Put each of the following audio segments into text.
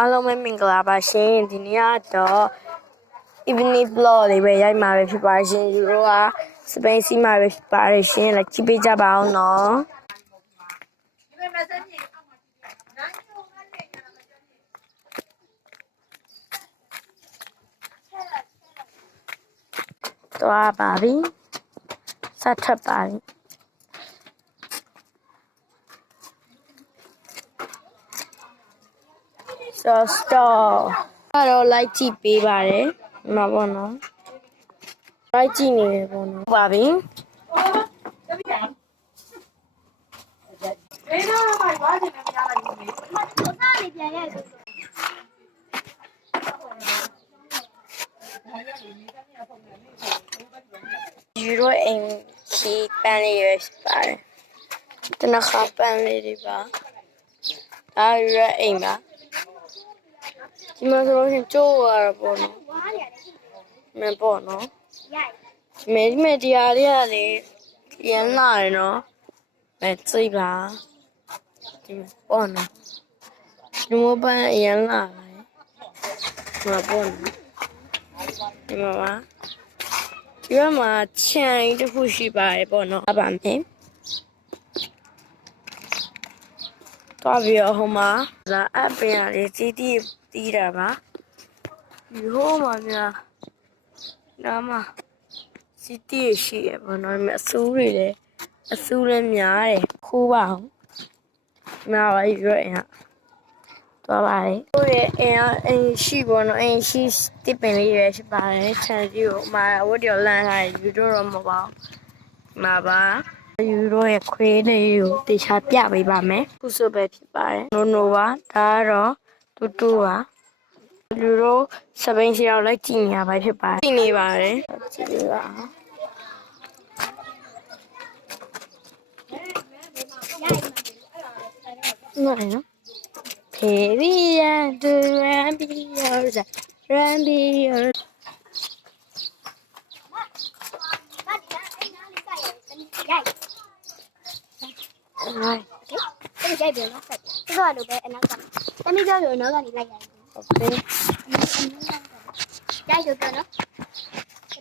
အားလုံးပဲမင်္ဂလာပါရှင်ဒီနေ့ကတော့ evening vlog လေးပဲရိုက်မှာပဲဖြစ်ပါရှင်ယူရိုကစပိန်စီမှာပဲဖြစ်ပါတယ်ရှင်လိုက်ကြည့်ပေးကြပါအောင်နော်သွားပါပြီဆက်ထပ်ပါပြီstop ကတော့ like ကြည့်ပေးပါတယ်ဒီမှာပေါ့နော် like ကြည့်နေတယ်ပေါ့နော်ပါပြီယူရိုအိမ်ချီပန်းလေးရပါတယ်တနခါပန်းလေးတွေပါဒါယူရိုအိမ်ပါဒီမှာဆိုလို့ရှိရင်ကျိုးရတာပေါ့နော်မင်းပေါ့နော်မဲတရားလေးကလေရမ်းလာတယ်နော်မဲသိပါဒီပေါ့နော်ဒီမပန်းရမ်းလာတယ်ဒီမှာပေါ့နော်ဒီမှာပါဒီမှာချန်တစ်ခုရှိပါတယ်ပေါ့နော်ပါမယ်တော့ပြီးတော့ဟိုမှာလာအပ်ပင်ရလေးတီးတာပါဒီဟိုမှာများနားမှာစီတီရှိရပေါ့နော်အဆူးလည်းများတယ်ခိုးပါအောင်နားပါရွက်ရသွားပါလေဟိုရဲ့အင်းရှိပေါ့နော်အင်းရှိတစ်ပင်လေးရွက်ရှိပါတယ်ခြံကြီးကိုမှာဝတ်တော်လမ်းထားယူတော့မပေါ့မှာပါယူရိုရဲ့ခွေးလေးကိုတေချာပြပေးပါမယ်ခုဆိုပဲဖြစ်ပါတယ်နိုပါဒါကတော့တူပါယူရိုစပိန်စီအောင်လိုက်ကြည့်နေရပါဖြစ်ပါတယ်ကြည့်နေပါတယ်ကြည့်ပါနော်ဖေးရီရန်ဒူရန်ဘီယောဇာရန်ဘီယောRight. Okay. Cái dây nó sạch. Cái đó là được để nó cầm. Cái mấy cái rồi nữa là đi lại vậy. Okay. Dây được rồi đó.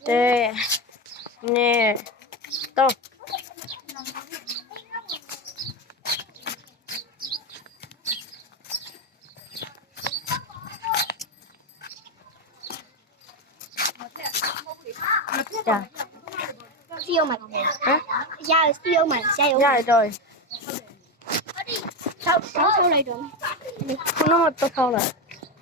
Đây. Nè. Đâu. Dạ. Siêu mày. Hả? Da siêu mày, Dạ rồi. Sao này được? Nó một tao không là